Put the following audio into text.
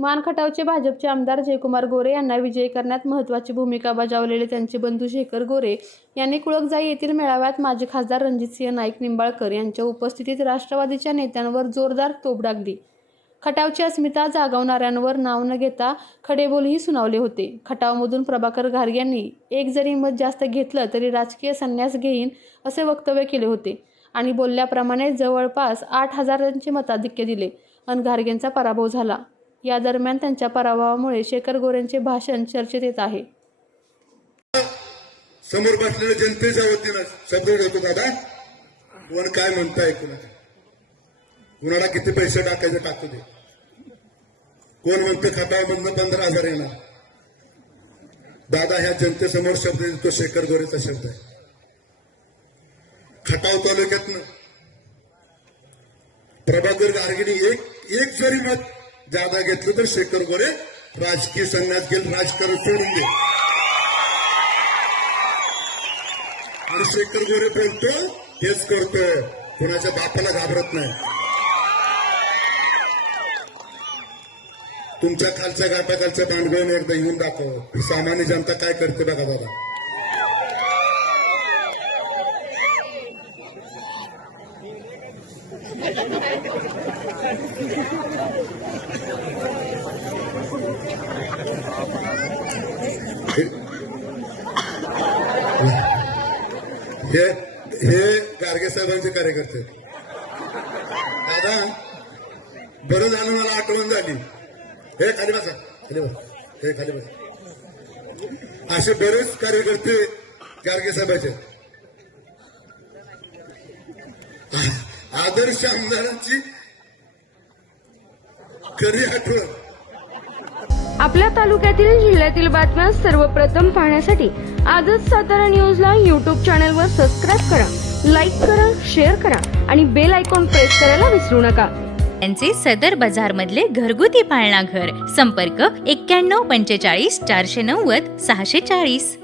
मानखटावचे भाजपचे आमदार जयकुमार गोरे यांना विजयी करण्यात महत्त्वाची भूमिका बजावलेले त्यांचे बंधू शेखर गोरे यांनी कुळकजाई येथील मेळाव्यात माजी खासदार रणजितसिंह नाईक निंबाळकर यांच्या उपस्थितीत राष्ट्रवादीच्या नेत्यांवर जोरदार तोप डागली. खटावची अस्मिता जागवणाऱ्यांवर नाव न घेता खडेबोलही सुनावले होते. खटावमधून प्रभाकर घारगे यांनी एक जरी मत जास्त घेतलं तरी राजकीय संन्यास घेईन असे वक्तव्य केले होते आणि बोलल्याप्रमाणे जवळपास आठ हजारांचे मताधिक्य दिले अन घारगेंचा पराभव झाला. या दरम्यान त्यांच्या पराभवामुळे शेखर गोरेंचे भाषण चर्चेत येत आहे. समोर बसलेल्या जनतेच्या वतीनं शब्द होतो दादा. कोण काय म्हणताय कुणाला कुणाला किती पैसे टाकायचे टाकू दे. कोण म्हणतो खात्यामधनं पंधरा हजार येणार? दादा ह्या जनतेसमोर शब्द देतो शेखर गोरेचा शब्द आहे. खटाव तालुक्यातनं प्रभाकर गार्गिणी एक एक जरी मत जादा घेतलं तर शेखर गोरे राजकीय संघात गेल राजकारण सोडून दे. आणि शेखर गोरे बोलतो हेच करतो कुणाच्या बापाला घाबरत नाही. तुमच्या खालच्या गाटाखालच्या बांधगोन एकदा येऊन दाखव. सामान्य जनता काय करते बघा बाबा. हे हे गार्गे साहेबांचे कार्यकर्ते. दादा बरं झालं मला आठवण झाली. हे खाली बसा खाली बसा हे खाली बसा. असे बरेच कार्यकर्ते गार्गे साहेबाचे आदर्श आमदारांची आठवण आपल्या तालुक्यातील जिल्ह्यातील बातम्या सर्वप्रथम पाहण्यासाठी आजच सातारा न्यूजला यूट्यूब चॅनलवर सबस्क्राईब करा लाईक करा शेअर करा आणि बेल आयकॉन प्रेस करायला विसरू नका. त्यांचे सदर बाजार मधले घरगुती पाळणा घर संपर्क एक्क्याण्णव पंचेचाळीस चारशे नव्वद सहाशे चाळीस.